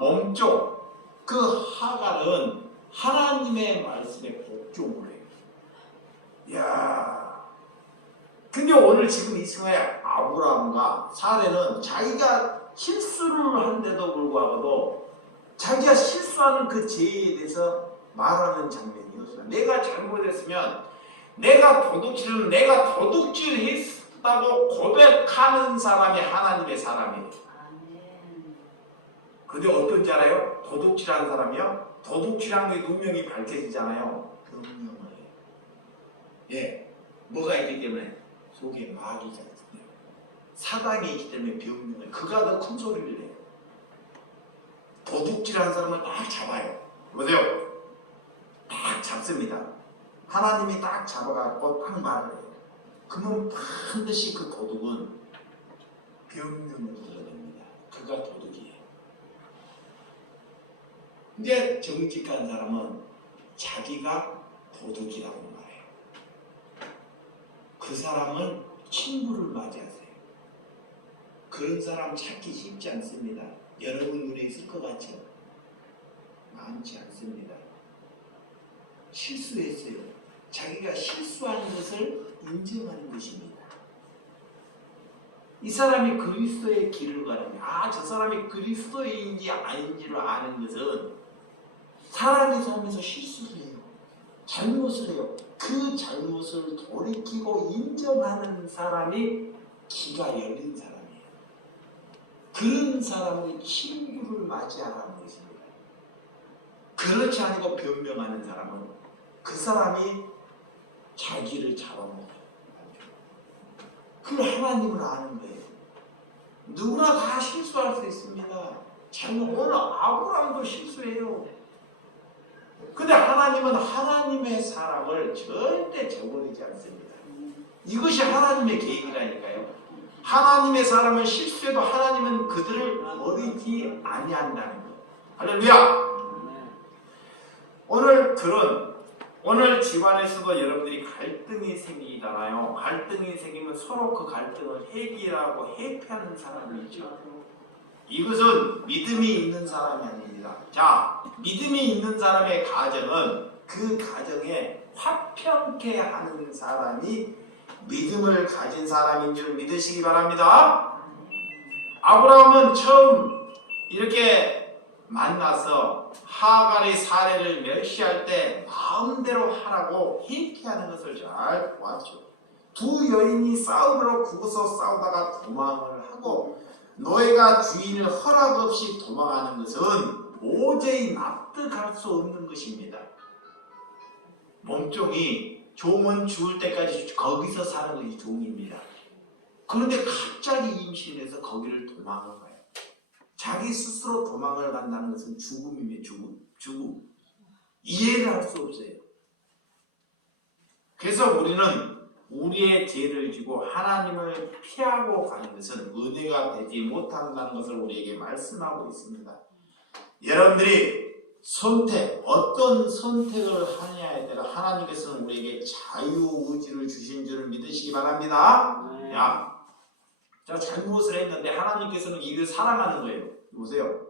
몸종 그 하갈은 하나님의 말씀에 복종을 해요. 이야. 근데 오늘 지금 이 순간에 아브라함과 사레는 자기가 실수를 한데도 불구하고도 자기가 실수하는 그 죄에 대해서 말하는 장면이었어요. 내가 잘못했으면 내가 도둑질했다고 고백하는 사람이 하나님의 사람이에요. 근데 어떤지 알아요? 도둑질한 사람이요? 도둑질한 게 누명이 밝혀지잖아요. 변명을 해요. 예, 뭐가 있기 때문에 속에 마귀가 있어요. 사단이 있기 때문에 변명을. 그가 더 큰 소리를 내요. 도둑질한 사람을 딱 잡아요. 보세요. 딱 잡습니다. 하나님이 딱 잡아갖고 딱 말을 해요. 그러면 반드시 그 도둑은 변명을 들어냅니다. 그가 도둑이에요. 근데 정직한 사람은 자기가 도둑이라고 말해요. 그 사람은 친구를 맞이하세요. 그런 사람 찾기 쉽지 않습니다. 여러분 눈에 있을 것 같죠? 많지 않습니다. 실수했어요. 자기가 실수한 것을 인정하는 것입니다. 이 사람이 그리스도의 길을 가려면 저 사람이 그리스도인지 아닌지를 아는 것은 살아계서 하면서 실수를 해요. 잘못을 해요. 그 잘못을 돌이키고 인정하는 사람이 기가 열린 사람이에요. 그런 사람의 친구를 맞이하라는 것입니다. 그렇지 않고 변명하는 사람은 그 사람이 자기를 잡아먹어요. 그 하나님을 아는 거예요. 누구나 다 실수할 수 있습니다. 오늘 아브라함도 실수해요. 근데 하나님은 하나님의 사람을 절대 저버리지 않습니다. 이것이 하나님의 계획이라니까요. 하나님의 사람은 실수해도 하나님은 그들을 버리지 아니한다는 것. 할렐루야. 오늘 집안에서도 여러분들이 갈등이 생기잖아요. 갈등이 생기면 서로 그 갈등을 해결하고 회피하는 사람이 있죠. 이것은 믿음이 있는 사람이 아닙니다. 자, 믿음이 있는 사람의 가정은 그 가정에 화평케 하는 사람이 믿음을 가진 사람인 줄 믿으시기 바랍니다. 아브라함은 처음 이렇게 만나서 하갈의 사례를 멸시할 때 마음대로 하라고 회피하는 것을 잘 보았죠. 두 여인이 싸움으로 구고서 싸우다가 도망을 하고 노예가 주인을 허락 없이 도망하는 것은 도저히 납득할 수 없는 것입니다. 몸종이 종은 죽을 때까지 거기서 사는 것이 종입니다. 그런데 갑자기 임신해서 거기를 도망을 가요. 자기 스스로 도망을 간다는 것은 죽음이며 죽음. 이해를 할 수 없어요. 그래서 우리는 우리의 죄를 지고 하나님을 피하고 가는 것은 은혜가 되지 못한다는 것을 우리에게 말씀하고 있습니다. 여러분들이 어떤 선택을 하느냐에 따라 하나님께서는 우리에게 자유의지를 주신 줄을 믿으시기 바랍니다. 자, 잘못을 했는데 하나님께서는 이를 사랑하는 거예요. 보세요.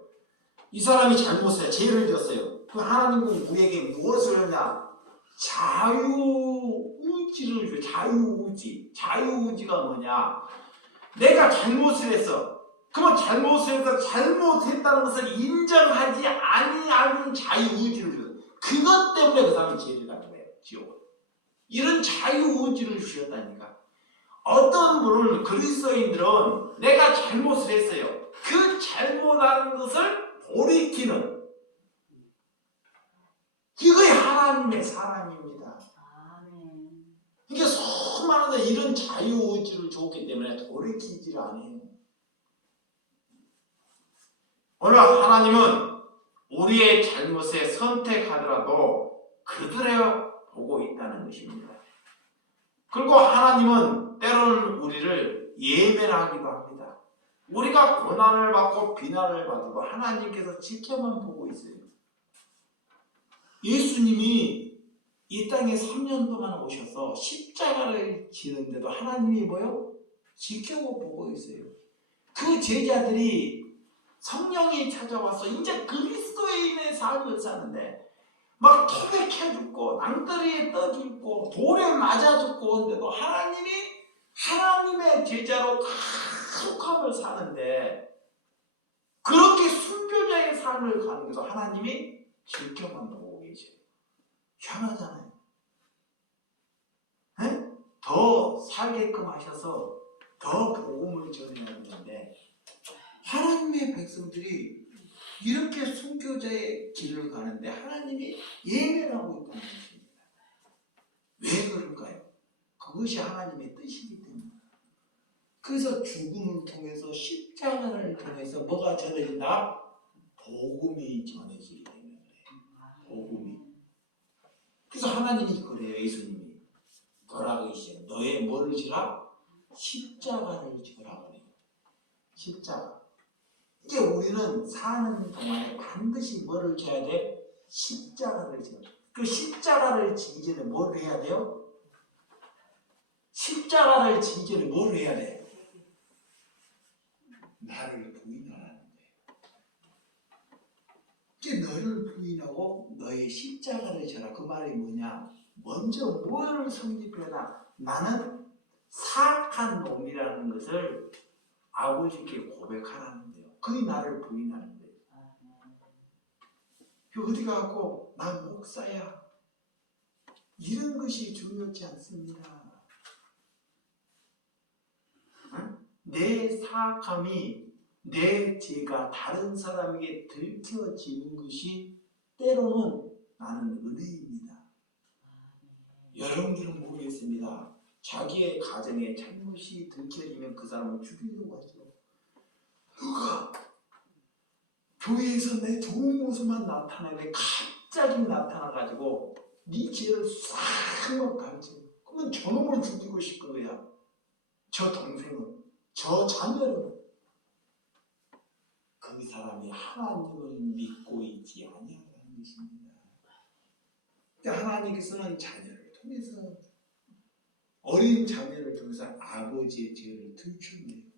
이 사람이 잘못을 죄를 지었어요. 그 하나님은 우리에게 무엇을 했냐? 자유의지를 줘요. 자유의지가 뭐냐? 내가 잘못을 했어. 그러면 잘못을 해서 잘못했다는 것을 인정하지 아니하는 자유의지를 줘요. 그것 때문에 그 사람이 죄를 가는 거예요. 지옥은. 이런 자유의지를 주셨다니까. 어떤 분은 그리스도인들은 내가 잘못을 했어요. 그 잘못한 것을 돌이키는 이거이 하나님의 사랑입니다. 아멘. 이게 수많은 이런 자유의지를 줬기 때문에 돌이키지를 않아요. 오늘 하나님은 우리의 잘못에 선택하더라도 그들의 보고 있다는 것입니다. 그리고 하나님은 때로는 우리를 예배하기도 합니다. 우리가 고난을 받고 비난을 받고 하나님께서 지켜만 보고 있어요. 예수님이 이 땅에 3년 동안 오셔서 십자가를 지는데도 하나님이 뭐요? 지켜보고 있어요. 그 제자들이 성령이 찾아와서 이제 그리스도인의 삶을 사는데 막 토백해 죽고 낭떠러리에 떠 죽고 돌에 맞아 죽고 온데도 하나님이 하나님의 제자로 거룩함을 사는데 그렇게 순교자의 삶을 가는데도 하나님이 지켜만 보고 계셔요. 희한하잖아요. 네? 더 살게끔 하셔서 더 복음을 전해야 하는데 하나님의 백성들이 이렇게 순교자의 길을 가는데 하나님이 예배하고 있다는 것입니다. 왜 그럴까요? 그것이 하나님의 뜻이기 때문에. 그래서 죽음을 통해서 십자가를 통해서 뭐가 전해진다? 복음이 전해지기 때문에 그래요. 복음이. 그래서 하나님이 그래요. 예수님이 뭐라고 하시죠? 너의 뭐를 지라? 십자가를 지라 그래요. 십자가. 이게 우리는 사는 동안에 반드시 뭐를 져야 돼? 십자가를 져야 돼. 그 십자가를 지기 전에 뭘 해야 돼요? 십자가를 지기 전에 뭘 해야 돼? 나를 부인하라는 거예요. 이게 너를 부인하고 너의 십자가를 져라. 그 말이 뭐냐? 먼저 뭘 성립해라? 나는 사악한 놈이라는 것을 아버지께 고백하라는 거예요. 그게 나를 부인하는 거예요. 어디 가고 나 목사야. 이런 것이 중요하지 않습니다. 응? 내 사악함이 내 죄가 다른 사람에게 들켜지는 것이 때로는 나는 은혜입니다. 여러분들은 모르겠습니다. 자기의 가정에 잘못이 들켜지면 그 사람을 죽이려고 하죠. 누가 교회에서 내 좋은 모습만 나타내는데 갑자기 나타나가지고 네 죄를 싹 가르쳐. 그러면 저놈을 죽이고 싶은 거야. 저 동생은, 저 자녀는. 그 사람이 하나님을 믿고 있지 아니하다는 것입니다. 하나님께서는 자녀를 통해서 어린 자녀를 통해서 아버지의 죄를 들추내요.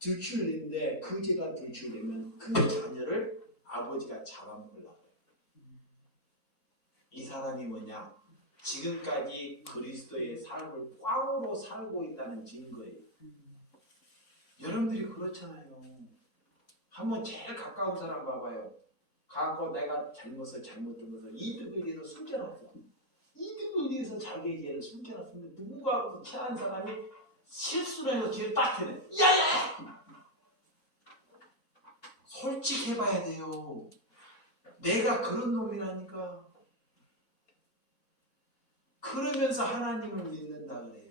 들추는데 그 죄가 들추되면 그 자녀를 아버지가 잡아먹으려고 해요. 이 사람이 뭐냐? 지금까지 그리스도의 삶을 꽝으로 살고 있다는 증거예요. 여러분들이 그렇잖아요. 한번 제일 가까운 사람 봐봐요. 갖고 내가 잘못된 것을 이득을 위해서 숨겨놨어. 이득을 위해서 자기의 죄를 숨겨놨는데 누군가 친한 사람이 실수를 해서 죄를 딱 해내. 야야! 솔직해봐야 돼요. 내가 그런 놈이라니까. 그러면서 하나님을 믿는다 그래요.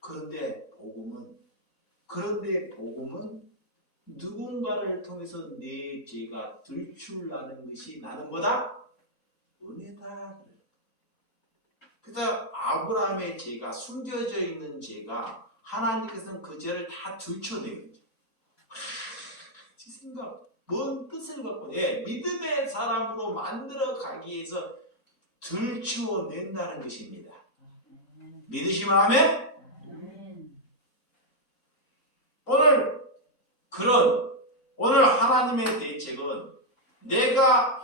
그런데 복음은 누군가를 통해서 내 죄가 들추나는 것이 나는 뭐다? 은혜다. 그래서 아브라함의 죄가 숨겨져 있는 죄가 하나님께서는 그 죄를 다 들춰내요. 생각, 뭔 뜻을 갖고 믿음의 사람으로 만들어 가기 위해서 들추어낸다는 것입니다. 믿으시면 아멘? 오늘 하나님의 대책은 내가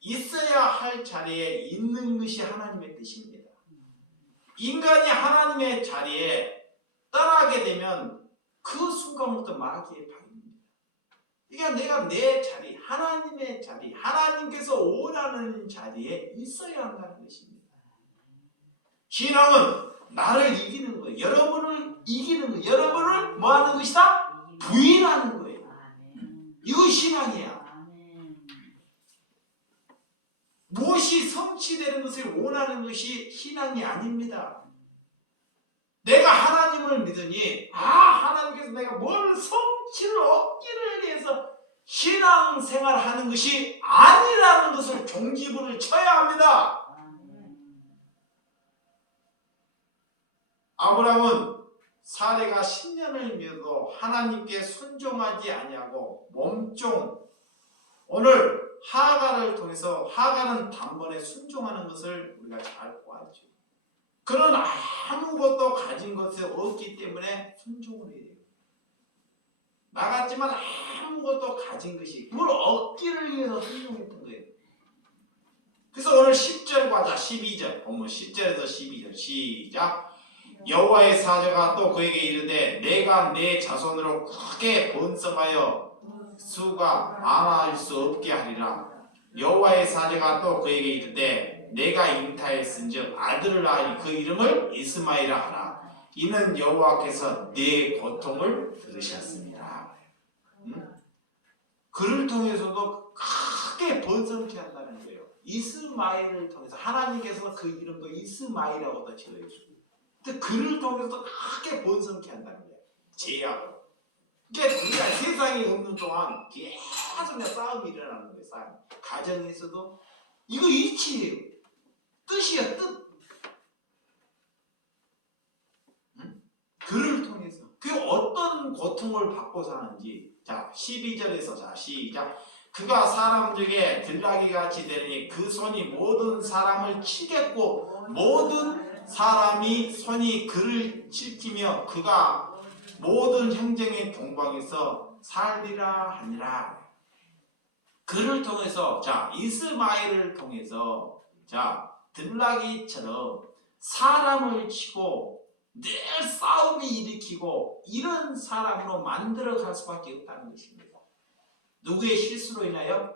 있어야 할 자리에 있는 것이 하나님의 뜻입니다. 인간이 하나님의 자리에 떠나게 되면 그 순간부터 마귀의 방입니다. 그러니까 내가 내 자리, 하나님의 자리, 하나님께서 원하는 자리에 있어야 한다는 것입니다. 신앙은 나를 이기는 거예요. 여러분을 이기는 거예요. 여러분을 뭐 하는 것이다? 부인하는 거예요. 이거 신앙이야. 무엇이 성취되는 것을 원하는 것이 신앙이 아닙니다. 내가 하나님을 믿으니 하나님께서 내가 뭘 성취를 얻기를 위해서 신앙생활하는 것이 아니라는 것을 종지부를 쳐야 합니다. 아브라함은 사례가 10년을 믿어도 하나님께 순종하지 아니하고 몸종, 오늘 하갈을 통해서 하갈은 단번에 순종하는 것을 우리가 잘 보았죠. 그는 아무것도 가진 것이 없기 때문에 순종을 해요. 나 같지만 아무것도 가진 것이 그걸 얻기를 위해서 순종했던 거예요. 그래서 오늘 10절과 12절 보면 10절에서 12절 시작. 여호와의 사자가 또 그에게 이르되 내가 내 자손으로 크게 번성하여 수가 많아질 수 없게 하리라. 여호와의 사자가 또 그에게 이르되 내가 잉타했은즉 아들을 낳으니 그 이름을 이스마엘이라 하라. 이는 여호와께서 내 고통을 들으셨습니다. 그를 통해서도 크게 번성케 한다는 거예요. 이스마엘을 통해서 하나님께서 그 이름도 이스마엘이라고 지어주시고 그를 통해서도 크게 번성케 한다는 거예요. 제약으로. 그러니까 우리가 세상에 없는 동안 계속 그냥 싸움이 일어나는 거예요. 싸움. 가정에서도 이거 이치예요. 뜻이야, 뜻. 그를 통해서 그 어떤 고통을 받고 사는지. 자, 12절에서 자 시작. 그가 사람 중에 들나귀같이 되니 그 손이 모든 사람을 치겠고 모든 사람이 손이 그를 칠키며 그가 모든 행정의 동방에서 살리라 하니라. 그를 통해서 자 이스마엘을 통해서 자 들나귀처럼 사람을 치고 늘 싸움이 일으키고 이런 사람으로 만들어갈 수밖에 없다는 것입니다. 누구의 실수로 인하여?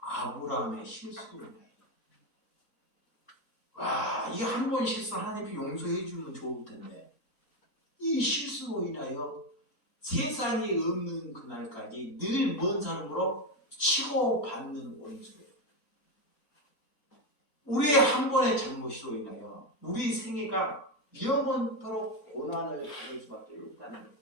아브라함의 실수로 인하여. 와, 이 한 번 실수 하나님이 용서해 주면 좋을 텐데 이 실수로 인하여 세상이 없는 그날까지 늘 먼 사람으로 치고받는 원수예요. 우리의 한 번의 잘못으로 인하여 우리 생애가 영원토록 고난을 받을 수밖에 없다는 거예요.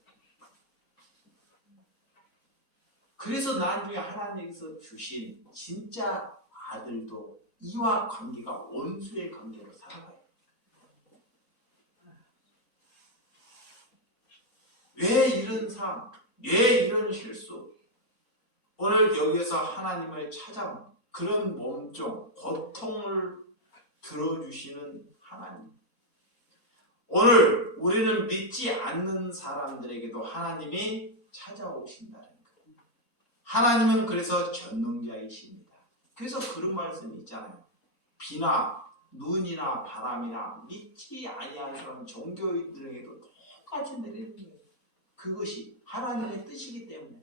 그래서 나중에 하나님께서 주신 진짜 아들도 이와 관계가 원수의 관계로 살아가요. 왜 이런 삶, 왜 이런 실수? 오늘 여기에서 하나님을 찾아 그런 몸종, 고통을 들어주시는 하나님. 오늘 우리는 믿지 않는 사람들에게도 하나님이 찾아오신다는 거예요. 하나님은 그래서 전능자이십니다. 그래서 그런 말씀이 있잖아요. 비나 눈이나 바람이나 믿지 아니하는 사람 종교인들에게도 똑같이 내리는 거예요. 그것이 하나님의 뜻이기 때문에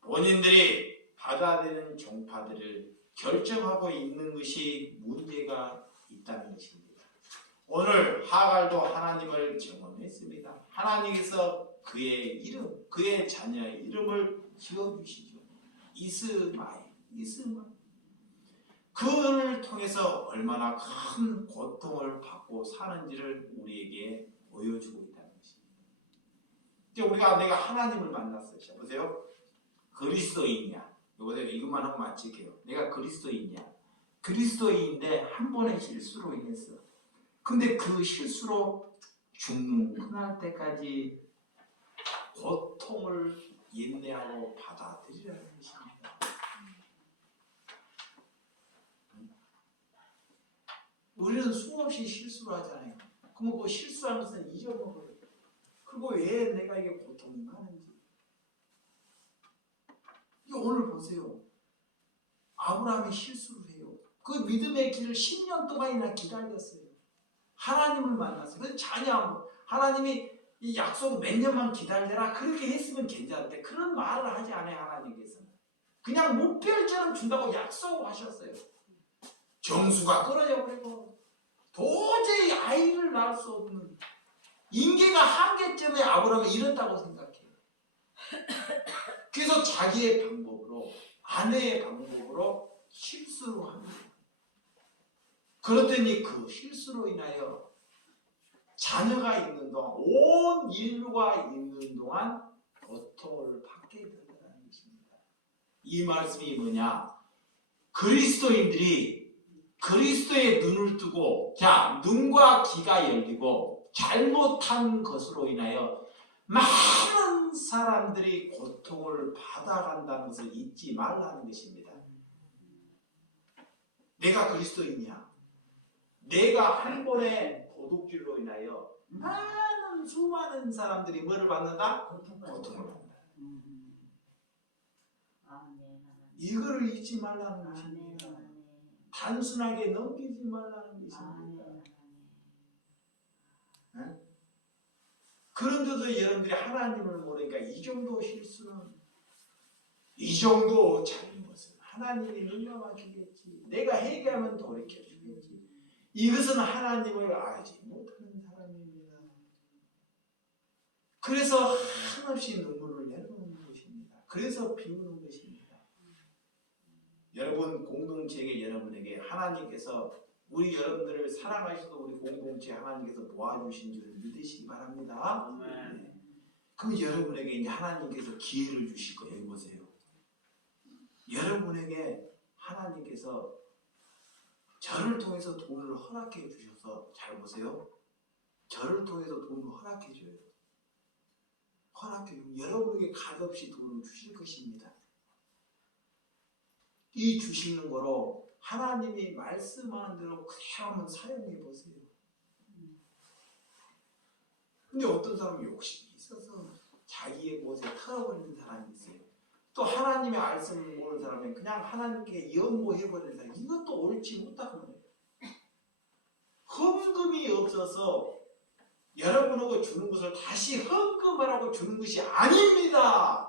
본인들이 받아들이는 종파들을 결정하고 있는 것이 문제가 있다는 것입니다. 오늘 하갈도 하나님을 경험했습니다. 하나님께서 그의 이름, 그의 자녀의 이름을 지어주시죠. 이스마엘. 그를 통해서 얼마나 큰 고통을 받고 사는지를 우리에게 보여주고 있다는 것입니다. 우리가 내가 하나님을 만났어요. 보세요. 그리스도인이야. 이것만 하고 마칠게요. 내가 그리스도인이야. 그리스도인인데 한 번의 실수로 인해서. 근데 그 실수로 죽는 그날 때까지 고통을 인내하고 받아들이라는 것입니다. 우리는 수없이 실수를 하잖아요. 그럼 그 실수하는 것은 잊어먹어요. 그리고 왜 내가 이게 고통이 하는지. 오늘 보세요. 아브라함이 실수를 해요. 그 믿음의 길을 10년 동안이나 기다렸어요. 하나님을 만났어요. 그래서 자녀 하나님이 이 약속 몇 년만 기다려라 그렇게 했으면 괜찮은데 그런 말을 하지 않아요. 하나님께서는 그냥 무별처럼 준다고 약속하셨어요. 정수가 끊어져 버리고 도저히 아이를 낳을 수 없는 인계가 한계점에 아브라함이 이렇다고 생각해요. 그래서 자기의 방법으로 아내의 방법으로 실수를 합니다. 그러더니 그 실수로 인하여 자녀가 있는 동안 온 인류가 있는 동안 고통을 받게 된다는 것입니다. 이 말씀이 뭐냐? 그리스도인들이 그리스도의 눈을 뜨고 자 눈과 귀가 열리고 잘못한 것으로 인하여 많은 사람들이 고통을 받아간다는 것을 잊지 말라는 것입니다. 내가 그리스도인이야. 내가 한 번의 도둑질로 인하여 많은 수많은 사람들이 뭐를 받는다? 고통을 받는다. 이거를 잊지 말라는 것입니다. 단순하게 넘기지 말라는 것입니다. 네? 그런데도 여러분들이 하나님을 모르니까 이 정도 실수는 이 정도 잘못은 하나님이 눈 막히겠지. 내가 회개하면 돌이켜주겠지. 이것은 하나님을 알지 못하는 사람입니다. 그래서 한없이 눈물을 내려놓는 것입니다. 그래서 비우는 것입니다. 여러분 공동체에 여러분에게 하나님께서 우리 여러분들을 사랑하셔서 우리 공동체 하나님께서 모아주신 줄 믿으시기 바랍니다. 네. 그럼 여러분에게 이제 하나님께서 기회를 주실 거예요. 보세요. 여러분에게 하나님께서 저를 통해서 돈을 허락해 주셔서 잘 보세요. 저를 통해서 돈을 허락해 줘요. 허락해 주면 여러분에게 값없이 돈을 주실 것입니다. 이 주시는 거로 하나님이 말씀하는 대로 그대로 한번 사용해 보세요. 근데 어떤 사람은 욕심이 있어서 자기의 곳에 털어버리는 사람이 있어요. 또 하나님의 말씀을 모르는 사람은 그냥 하나님께 연모해버리는 사람. 이것도 옳지 못하는 거예요. 헌금이 없어서 여러분하고 주는 것을 다시 헌금하라고 주는 것이 아닙니다.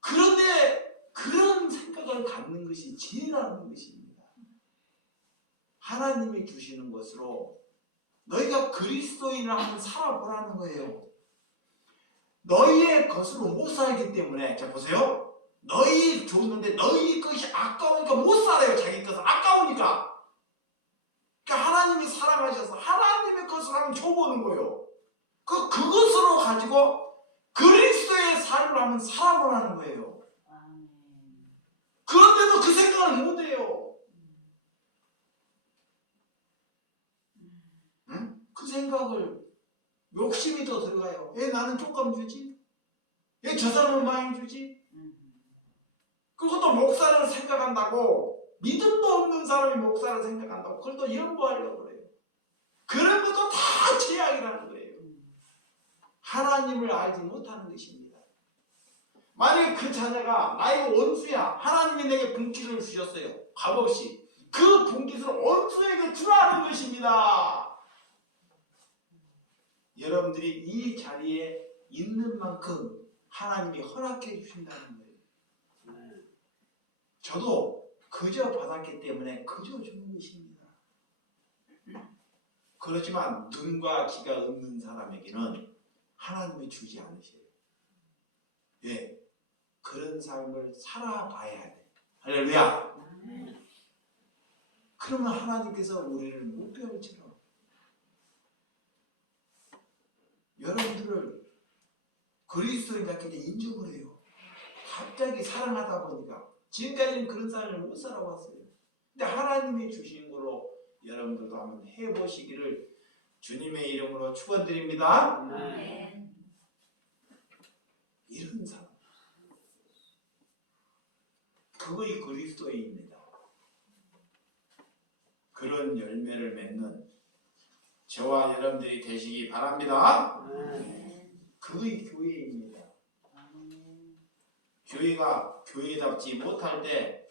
그런데 그런 생각을 갖는 것이 지혜라는 것입니다. 하나님이 주시는 것으로 너희가 그리스도인을 한번 살아보라는 거예요. 너희의 것으로 못 살기 때문에 자 보세요. 너희 줬는데 너희 것이 아까우니까 못 살아요. 자기 것은 아까우니까. 그러니까 하나님이 사랑하셔서 하나님의 것을 한번 줘보는 거예요. 그것으로 가지고 그리스도의 삶을 한번 살아보라는 거예요. 그런데도 그 생각을 못해요. 응? 그 생각을 욕심이 더 들어가요. 왜 나는 조금 주지? 왜 저 사람은 많이 주지? 그것도 목사를 생각한다고 믿음도 없는 사람이 목사를 생각한다고 그걸 또 연구하려고 그래요. 그런 것도 다 죄악이라는 거예요. 하나님을 알지 못하는 것입니다. 만약에 그 자녀가 나의 원수야. 하나님이 내게 분깃을 주셨어요. 값없이. 그 분깃을 원수에게 주라는 것입니다. 여러분들이 이 자리에 있는 만큼 하나님이 허락해 주신다는 거예요. 저도 그저 받았기 때문에 그저 주는 것입니다. 그렇지만 눈과 귀가 없는 사람에게는 하나님이 주지 않으셔요. 왜? 그런 삶을 살아봐야 돼. 할렐루야. 그러면 하나님께서 우리를 무별처럼 여러분들을 그리스도인답게 인정을 해요. 갑자기 사랑하다 보니까 지금까지는 그런 삶을 못 살아왔어요. 근데 하나님이 주신 걸로 여러분들도 한번 해보시기를 주님의 이름으로 축원드립니다. 이런 사람 그것이 그리스도인입니다. 그런 열매를 맺는 저와 여러분들이 되시기 바랍니다. 그것이 교회입니다. 교회가 교회답지 못할 때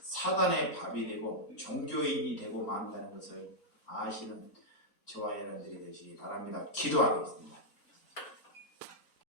사단의 밥이 되고 종교인이 되고 만다는 것을 아시는 저와 여러분들이 되시기 바랍니다. 기도하겠습니다.